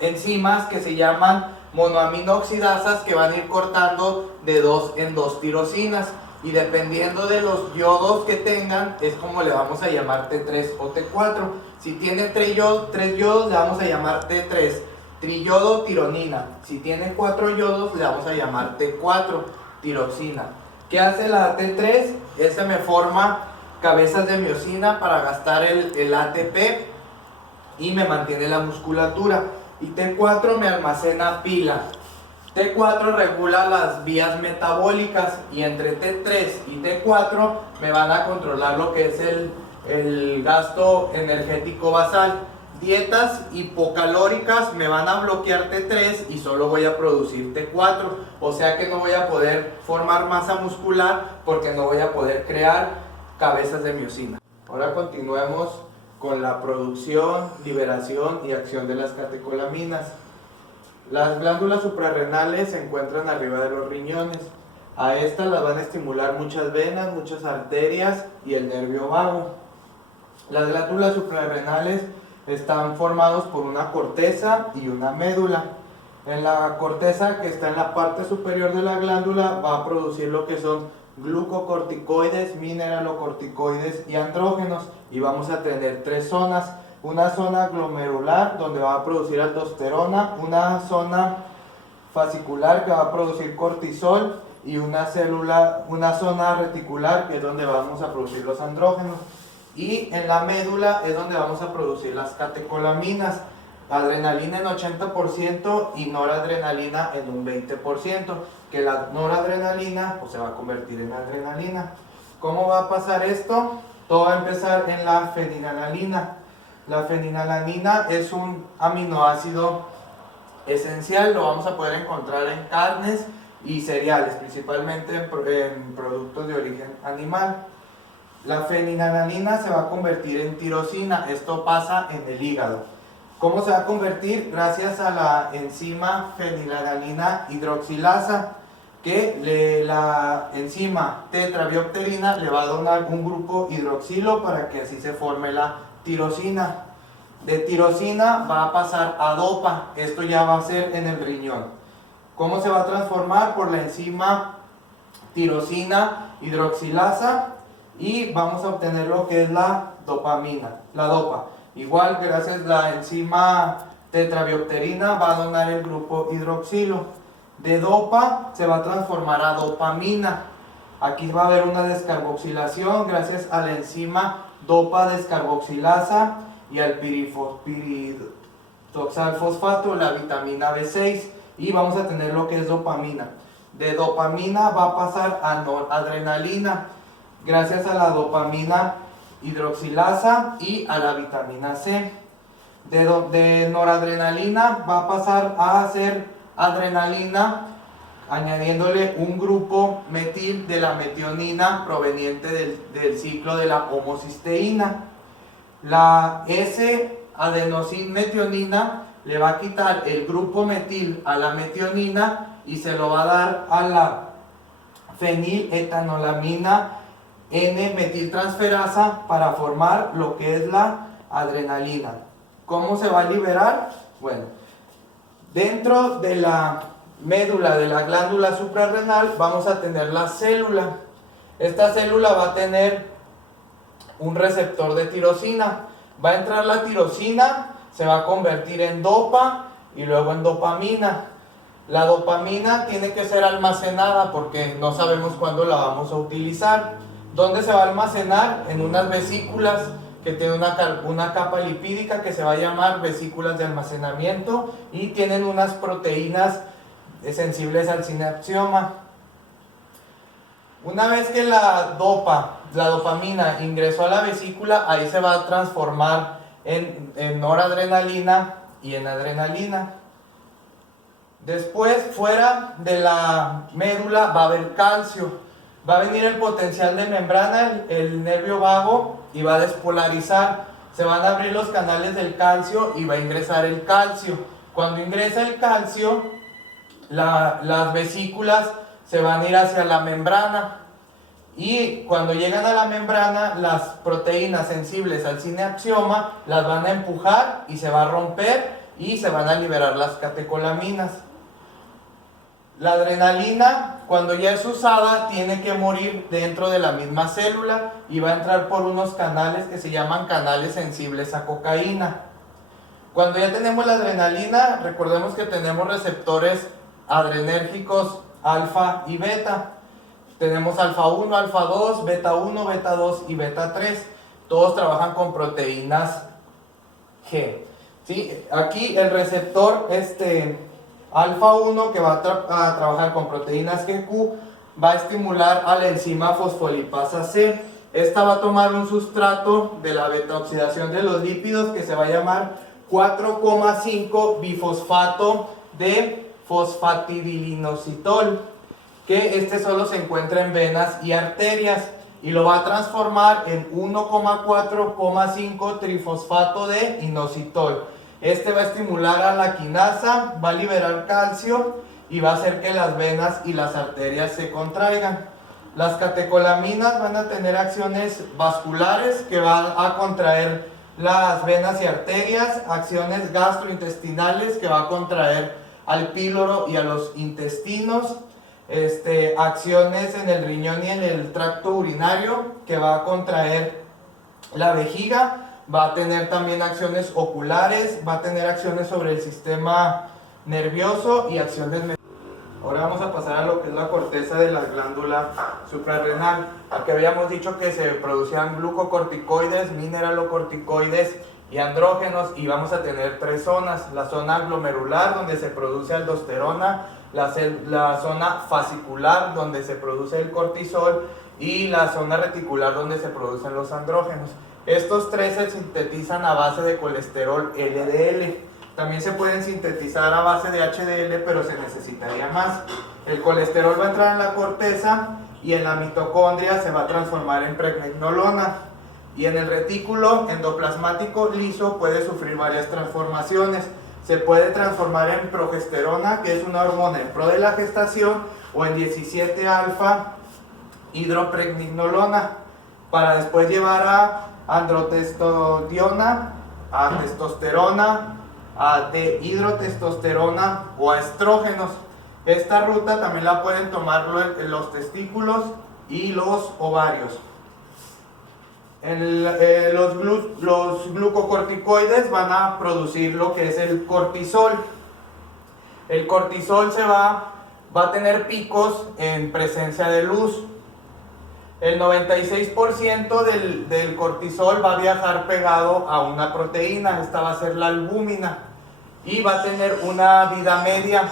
enzimas que se llaman monoaminoxidasas, que van a ir cortando de 2 en 2 tirosinas, y dependiendo de los yodos que tengan es como le vamos a llamar T3 o T4. Si tiene 3 yodos le vamos a llamar T3, triyodo tironina. Si tiene 4 yodos le vamos a llamar T4, tiroxina. ¿Qué hace la T3? Esta me forma cabezas de miosina para gastar el ATP y me mantiene la musculatura. Y T4 me almacena pila. T4 regula las vías metabólicas, y entre T3 y T4 me van a controlar lo que es el gasto energético basal. Dietas hipocalóricas me van a bloquear T3 y solo voy a producir T4, o sea que no voy a poder formar masa muscular porque no voy a poder crear cabezas de miosina. Ahora continuemos con la producción, liberación y acción de las catecolaminas. Las glándulas suprarrenales se encuentran arriba de los riñones. A estas las van a estimular muchas venas, muchas arterias y el nervio vago. Las glándulas suprarrenales están formados por una corteza y una médula. En la corteza, que está en la parte superior de la glándula, va a producir lo que son glucocorticoides, mineralocorticoides y andrógenos. Y vamos a tener tres zonas. Una zona glomerular, donde va a producir aldosterona, una zona fascicular, que va a producir cortisol, y una zona reticular, que es donde vamos a producir los andrógenos. Y en la médula es donde vamos a producir las catecolaminas, adrenalina en 80% y noradrenalina en un 20%, que la noradrenalina pues, se va a convertir en adrenalina. ¿Cómo va a pasar esto? Todo va a empezar en la fenilalanina. La fenilalanina es un aminoácido esencial, lo vamos a poder encontrar en carnes y cereales, principalmente en productos de origen animal. La fenilalanina se va a convertir en tirosina, esto pasa en el hígado. ¿Cómo se va a convertir? Gracias a la enzima fenilalanina hidroxilasa, que la enzima tetrabiopterina le va a donar un grupo hidroxilo para que así se forme la tirosina. De tirosina va a pasar a dopa, esto ya va a ser en el riñón. ¿Cómo se va a transformar? Por la enzima tirosina hidroxilasa, y vamos a obtener lo que es la dopamina, la dopa. Igual, gracias a la enzima tetrabiopterina va a donar el grupo hidroxilo. De dopa se va a transformar a dopamina. Aquí va a haber una descarboxilación gracias a la enzima dopa descarboxilasa y al piridoxalfosfato, la vitamina B6, y vamos a tener lo que es dopamina. De dopamina va a pasar a noradrenalina gracias a la dopamina hidroxilasa y a la vitamina C. De noradrenalina va a pasar a ser adrenalina, añadiéndole un grupo metil de la metionina proveniente del ciclo de la homocisteína. La S-adenosinmetionina le va a quitar el grupo metil a la metionina y se lo va a dar a la feniletanolamina N-metiltransferasa para formar lo que es la adrenalina. ¿Cómo se va a liberar? Bueno, dentro de la médula de la glándula suprarrenal vamos a tener la célula. Esta célula va a tener un receptor de tirosina. Va a entrar la tirosina, se va a convertir en dopa y luego en dopamina. La dopamina tiene que ser almacenada porque no sabemos cuándo la vamos a utilizar. ¿Dónde se va a almacenar? En unas vesículas que tienen una capa lipídica que se va a llamar vesículas de almacenamiento, y tienen unas proteínas sensibles al sinapsioma. Una vez que la dopamina ingresó a la vesícula, ahí se va a transformar en noradrenalina y en adrenalina. Después, fuera de la médula va a haber calcio. Va a venir el potencial de membrana, el nervio vago, y va a despolarizar. Se van a abrir los canales del calcio y va a ingresar el calcio. Cuando ingresa el calcio, las vesículas se van a ir hacia la membrana. Y cuando llegan a la membrana, las proteínas sensibles al sinapsioma las van a empujar y se va a romper y se van a liberar las catecolaminas. La adrenalina, cuando ya es usada, tiene que morir dentro de la misma célula y va a entrar por unos canales que se llaman canales sensibles a cocaína. Cuando ya tenemos la adrenalina, recordemos que tenemos receptores adrenérgicos alfa y beta. Tenemos alfa 1, alfa 2, beta 1, beta 2 y beta 3. Todos trabajan con proteínas G. ¿Sí? Aquí el receptor alfa 1, que va a trabajar con proteínas GQ, va a estimular a la enzima fosfolipasa C. Esta va a tomar un sustrato de la beta oxidación de los lípidos que se va a llamar 4,5 bifosfato de fosfatidilinositol, que solo se encuentra en venas y arterias, y lo va a transformar en 1,4,5 trifosfato de inositol. Este va a estimular a la quinasa, va a liberar calcio y va a hacer que las venas y las arterias se contraigan. Las catecolaminas van a tener acciones vasculares que van a contraer las venas y arterias, acciones gastrointestinales que va a contraer al píloro y a los intestinos, acciones en el riñón y en el tracto urinario que va a contraer la vejiga, va a tener también acciones oculares, va a tener acciones sobre el sistema nervioso y acciones. Ahora vamos a pasar a lo que es la corteza de la glándula suprarrenal. Aquí habíamos dicho que se producían glucocorticoides, mineralocorticoides y andrógenos, y vamos a tener tres zonas: la zona glomerular donde se produce aldosterona, la zona fascicular donde se produce el cortisol y la zona reticular donde se producen los andrógenos. Estos tres se sintetizan a base de colesterol LDL. También se pueden sintetizar a base de HDL, pero se necesitaría más. El colesterol va a entrar en la corteza y en la mitocondria se va a transformar en pregnenolona. Y en el retículo endoplasmático liso puede sufrir varias transformaciones. Se puede transformar en progesterona, que es una hormona en pro de la gestación, o en 17-alfa hidropregninolona, para después llevar a androtestodiona, a testosterona, a dehidrotestosterona o a estrógenos. Esta ruta también la pueden tomar los testículos y los ovarios. Los glucocorticoides van a producir lo que es el cortisol. El cortisol va a tener picos en presencia de luz. El 96% del cortisol va a viajar pegado a una proteína, esta va a ser la albúmina, y va a tener una vida media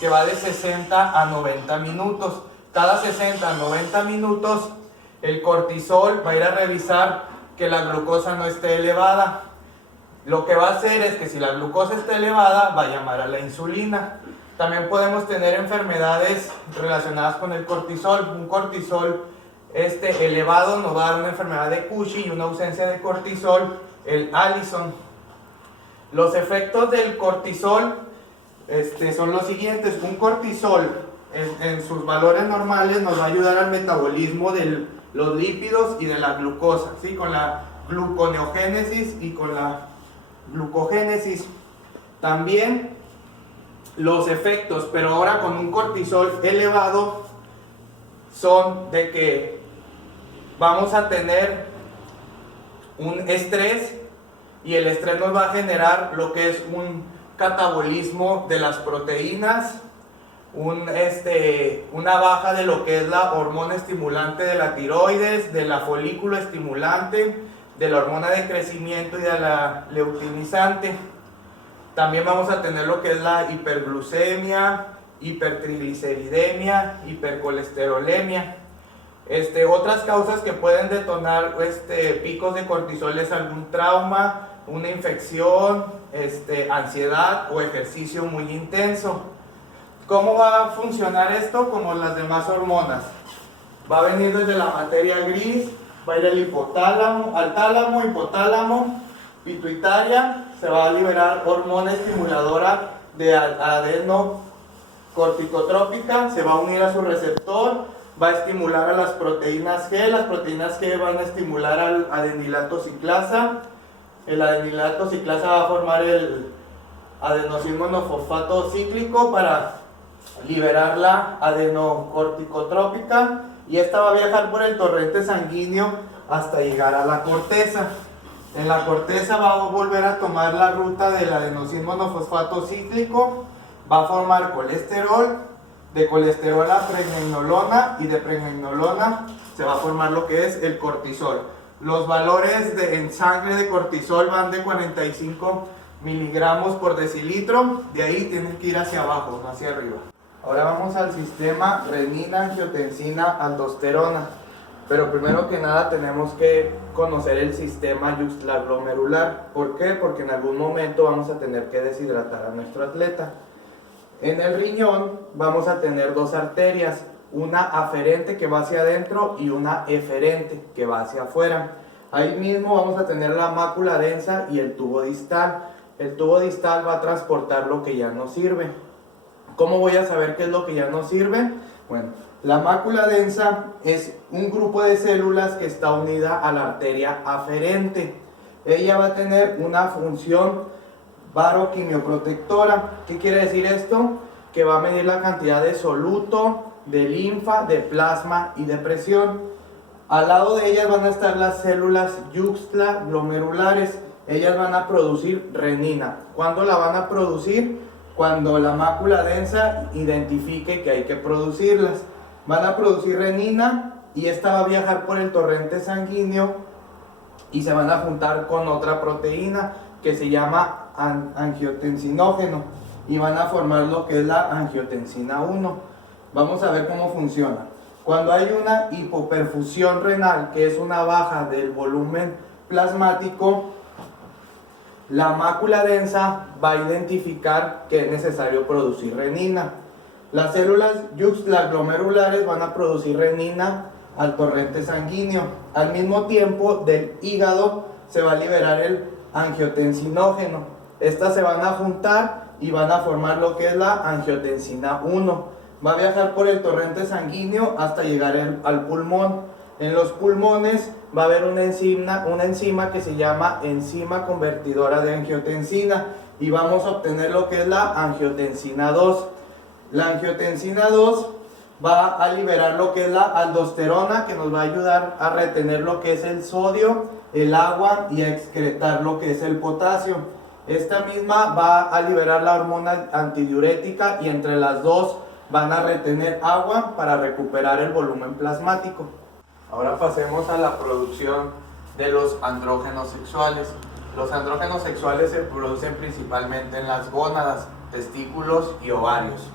que va de 60 a 90 minutos. Cada 60 a 90 minutos el cortisol va a ir a revisar que la glucosa no esté elevada. Lo que va a hacer es que si la glucosa está elevada, va a llamar a la insulina. También podemos tener enfermedades relacionadas con el cortisol. Un cortisol elevado nos va a dar una enfermedad de Cushing, y una ausencia de cortisol, el Allison. Los efectos del cortisol son los siguientes. Un cortisol en sus valores normales nos va a ayudar al metabolismo de los lípidos y de la glucosa, ¿sí? Con la gluconeogénesis y con la glucogénesis. También los efectos, pero ahora con un cortisol elevado, son de que vamos a tener un estrés, y el estrés nos va a generar lo que es un catabolismo de las proteínas, una baja de lo que es la hormona estimulante de la tiroides, de la folículo estimulante, de la hormona de crecimiento y de la leutinizante. También vamos a tener lo que es la hiperglucemia, hipertrigliceridemia, hipercolesterolemia. Otras causas que pueden detonar picos de cortisol es algún trauma, una infección, ansiedad o ejercicio muy intenso. ¿Cómo va a funcionar esto? Como las demás hormonas. Va a venir desde la materia gris, va a ir al hipotálamo, al tálamo, hipotálamo, pituitaria, se va a liberar hormona estimuladora de adenocorticotrópica, se va a unir a su receptor, va a estimular a las proteínas G. Las proteínas G van a estimular al adenilato ciclasa. El adenilato ciclasa va a formar el adenosín monofosfato cíclico para liberar la adenocorticotrópica, y esta va a viajar por el torrente sanguíneo hasta llegar a la corteza. En la corteza va a volver a tomar la ruta del adenosín monofosfato cíclico, va a formar colesterol, de colesterol a pregnenolona, y de pregnenolona se va a formar lo que es el cortisol. Los valores en sangre de cortisol van de 45 miligramos por decilitro, de ahí tienen que ir hacia abajo, no hacia arriba. Ahora vamos al sistema renina, angiotensina, aldosterona. Pero primero que nada tenemos que conocer el sistema yuxtapoglomerular. ¿Por qué? Porque en algún momento vamos a tener que deshidratar a nuestro atleta. En el riñón vamos a tener dos arterias, una aferente que va hacia adentro y una eferente que va hacia afuera. Ahí mismo vamos a tener la mácula densa y el tubo distal. El tubo distal va a transportar lo que ya no sirve. ¿Cómo voy a saber qué es lo que ya no sirve? Bueno, la mácula densa es un grupo de células que está unida a la arteria aferente. Ella va a tener una función baroquimioprotectora. ¿Qué quiere decir esto? Que va a medir la cantidad de soluto, de linfa, de plasma y de presión. Al lado de ellas van a estar las células yuxtaglomerulares. Ellas van a producir renina. ¿Cuándo la van a producir? Cuando la mácula densa identifique que hay que producirlas. Van a producir renina y esta va a viajar por el torrente sanguíneo y se van a juntar con otra proteína que se llama angiotensinógeno y van a formar lo que es la angiotensina 1. Vamos a ver cómo funciona. Cuando hay una hipoperfusión renal, que es una baja del volumen plasmático, la mácula densa va a identificar que es necesario producir renina. Las células yuxtaglomerulares van a producir renina al torrente sanguíneo. Al mismo tiempo, del hígado se va a liberar el angiotensinógeno. Estas se van a juntar y van a formar lo que es la angiotensina 1. Va a viajar por el torrente sanguíneo hasta llegar al pulmón. En los pulmones va a haber una enzima que se llama enzima convertidora de angiotensina y vamos a obtener lo que es la angiotensina 2. La angiotensina 2 va a liberar lo que es la aldosterona, que nos va a ayudar a retener lo que es el sodio, el agua y a excretar lo que es el potasio. Esta misma va a liberar la hormona antidiurética y entre las dos van a retener agua para recuperar el volumen plasmático. Ahora pasemos a la producción de los andrógenos sexuales. Los andrógenos sexuales se producen principalmente en las gónadas, testículos y ovarios.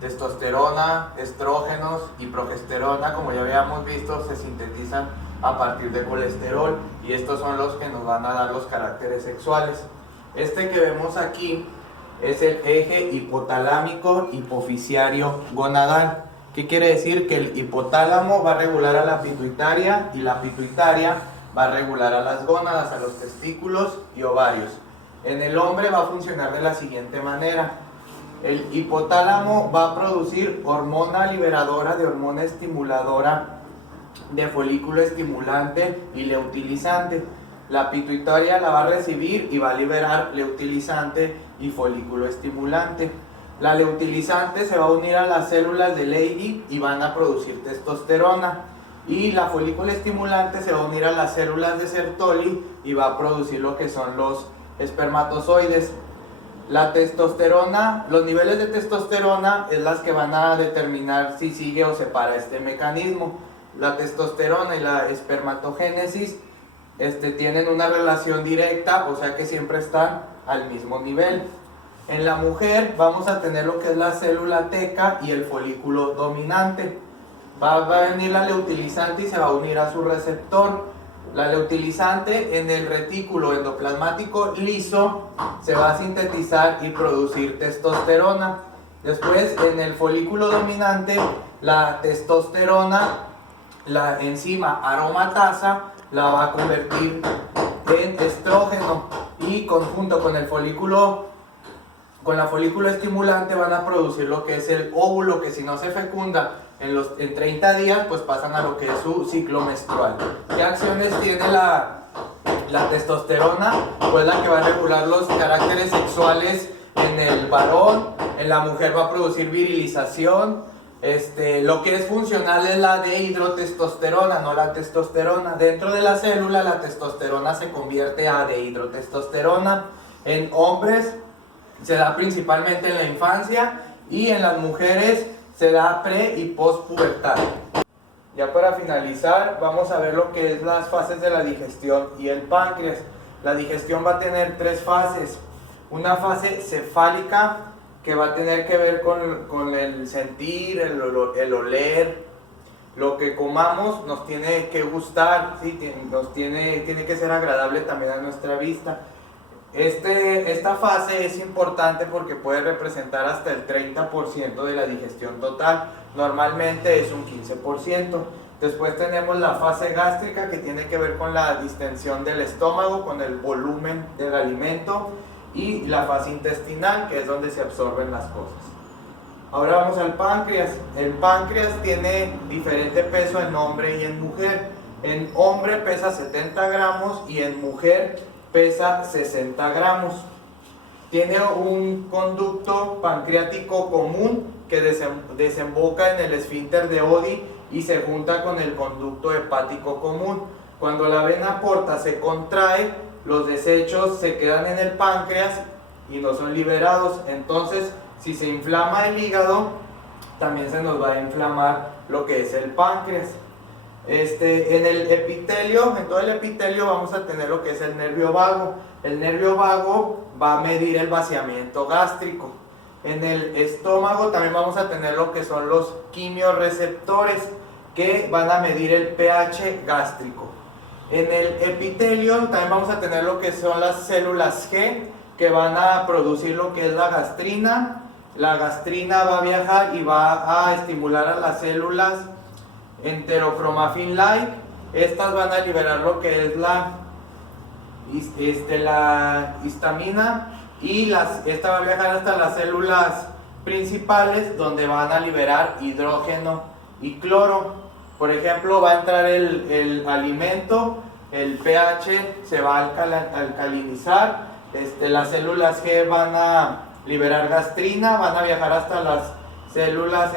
Testosterona, estrógenos y progesterona, como ya habíamos visto, se sintetizan a partir de colesterol y estos son los que nos van a dar los caracteres sexuales. Este que vemos aquí es el eje hipotalámico hipofisiario gonadal. ¿Qué quiere decir? Que el hipotálamo va a regular a la pituitaria y la pituitaria va a regular a las gónadas, a los testículos y ovarios. En el hombre va a funcionar de la siguiente manera. El hipotálamo va a producir hormona liberadora de hormona estimuladora de folículo estimulante y leutilizante. La pituitaria la va a recibir y va a liberar leutilizante y folículo estimulante. La leutilizante se va a unir a las células de Leydig y van a producir testosterona. Y la folículo estimulante se va a unir a las células de Sertoli y va a producir lo que son los espermatozoides. La testosterona, los niveles de testosterona es las que van a determinar si sigue o se para este mecanismo. La testosterona y la espermatogénesis tienen una relación directa, o sea que siempre están al mismo nivel. En la mujer vamos a tener lo que es la célula teca y el folículo dominante. Va a venir la leutilizante y se va a unir a su receptor. La leutilizante en el retículo endoplasmático liso se va a sintetizar y producir testosterona. Después en el folículo dominante la testosterona, la enzima aromatasa la va a convertir en estrógeno y conjunto con el folículo, con la folículo estimulante van a producir lo que es el óvulo, que si no se fecunda en 30 días pues pasan a lo que es su ciclo menstrual. ¿Qué acciones tiene la testosterona? Pues la que va a regular los caracteres sexuales en el varón. En la mujer va a producir virilización. Lo que es funcional es la dehidrotestosterona, no la testosterona. Dentro de la célula la testosterona se convierte a dehidrotestosterona. En hombres se da principalmente en la infancia y en las mujeres se da pre y postpubertad. Ya para finalizar vamos a ver lo que es las fases de la digestión y el páncreas. La digestión va a tener tres fases. Una fase cefálica que va a tener que ver con el sentir, el oler. Lo que comamos nos tiene que gustar, ¿sí? Tiene que ser agradable también a nuestra vista. Esta fase es importante porque puede representar hasta el 30% de la digestión total. normalmente es un 15%. Después tenemos la fase gástrica, que tiene que ver con la distensión del estómago, con el volumen del alimento, y la fase intestinal, que es donde se absorben las cosas. Ahora vamos al páncreas. El páncreas tiene diferente peso en hombre y en mujer. En hombre pesa 70 gramos y en mujer pesa 60 gramos. Tiene un conducto pancreático común que desemboca en el esfínter de Oddi y se junta con el conducto hepático común. Cuando la vena porta se contrae, los desechos se quedan en el páncreas y no son liberados. Entonces, si se inflama el hígado, también se nos va a inflamar lo que es el páncreas. En el epitelio, en todo el epitelio vamos a tener lo que es el nervio vago. El nervio vago va a medir el vaciamiento gástrico. En el estómago también vamos a tener lo que son los quimiorreceptores, que van a medir el pH gástrico. En el epitelio también vamos a tener lo que son las células G, que van a producir lo que es la gastrina. La gastrina va a viajar y va a estimular a las células enterocromafin-like. Estas van a liberar lo que es la histamina, y esta va a viajar hasta las células principales, donde van a liberar hidrógeno y cloro. Por ejemplo, va a entrar el alimento, el pH se va a alcalinizar, las células G van a liberar gastrina, van a viajar hasta las células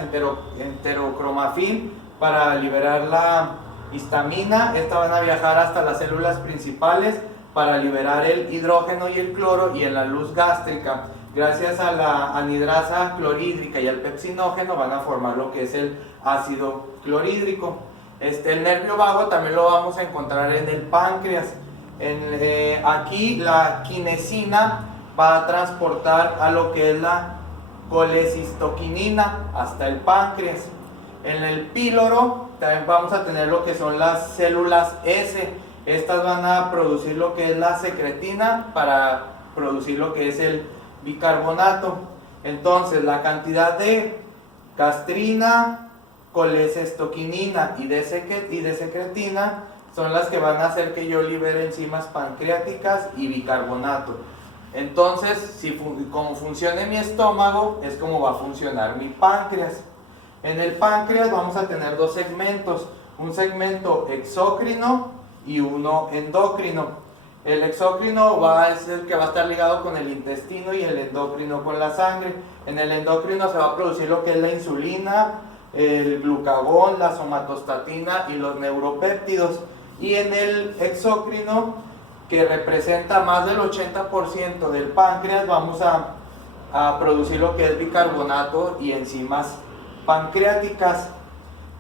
enterocromafin para liberar la histamina. Estas van a viajar hasta las células principales para liberar el hidrógeno y el cloro, y en la luz gástrica, gracias a la anhidrasa clorhídrica y al pepsinógeno, van a formar lo que es el ácido clorhídrico. El nervio vago también lo vamos a encontrar en el páncreas. Aquí la quinesina va a transportar a lo que es la colecistoquinina hasta el páncreas. En el píloro también vamos a tener lo que son las células S. Estas van a producir lo que es la secretina para producir lo que es el bicarbonato. Entonces, la cantidad de gastrina, colecistoquinina y de secretina son las que van a hacer que yo libere enzimas pancreáticas y bicarbonato. Entonces, como funcione mi estómago, es como va a funcionar mi páncreas. En el páncreas vamos a tener dos segmentos, un segmento exócrino y uno endocrino. El exócrino es el que va a estar ligado con el intestino, y el endocrino con la sangre. En el endocrino se va a producir lo que es la insulina, el glucagón, la somatostatina y los neuropéptidos. Y en el exócrino, que representa más del 80% del páncreas, vamos a producir lo que es bicarbonato y enzimas pancreáticas.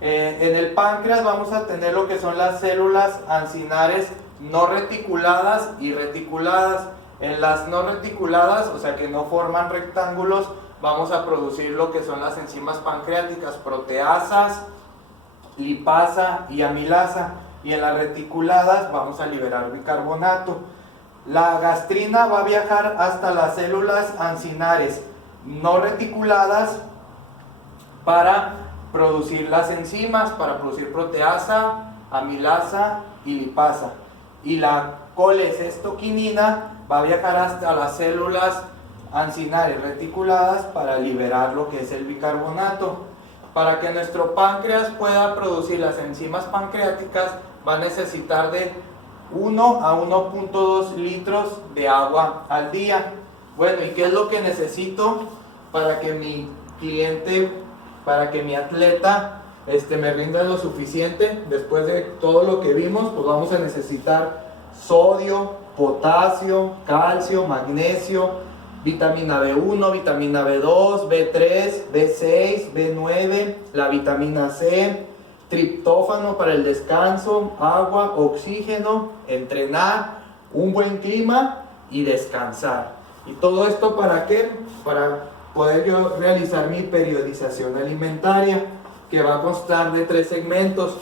En el páncreas vamos a tener lo que son las células ancinares no reticuladas y reticuladas. En las no reticuladas, o sea que no forman rectángulos, vamos a producir lo que son las enzimas pancreáticas, proteasas, lipasa y amilasa. Y en las reticuladas vamos a liberar bicarbonato. La gastrina va a viajar hasta las células ancinares no reticuladas para producir las enzimas, para producir proteasa, amilasa y lipasa. Y la colecistoquinina va a viajar hasta las células ancinares reticuladas para liberar lo que es el bicarbonato. Para que nuestro páncreas pueda producir las enzimas pancreáticas, va a necesitar de 1 a 1.2 litros de agua al día. Bueno, ¿y qué es lo que necesito para que mi cliente, para que mi atleta me rinda lo suficiente? Después de todo lo que vimos, pues vamos a necesitar sodio, potasio, calcio, magnesio, vitamina B1, vitamina B2, B3, B6, B9, la vitamina C, triptófano para el descanso, agua, oxígeno, entrenar, un buen clima y descansar. ¿Y todo esto para qué? Para poder yo realizar mi periodización alimentaria, que va a constar de 3 segmentos: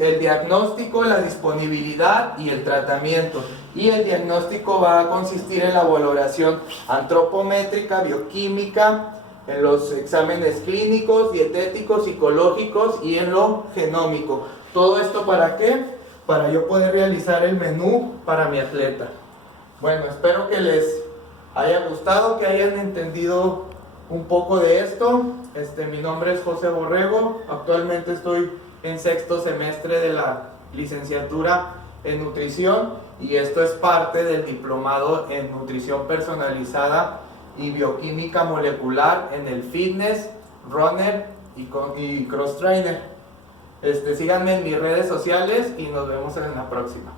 el diagnóstico, la disponibilidad y el tratamiento. Y el diagnóstico va a consistir en la valoración antropométrica, bioquímica, en los exámenes clínicos, dietéticos, psicológicos y en lo genómico. ¿Todo esto para qué? Para yo poder realizar el menú para mi atleta. Bueno, espero que les haya gustado, que hayan entendido un poco de esto. Mi nombre es José Borrego, actualmente estoy en 6º semestre de la licenciatura en nutrición y esto es parte del diplomado en nutrición personalizada y bioquímica molecular en el fitness, runner y cross trainer. Síganme en mis redes sociales y nos vemos en la próxima.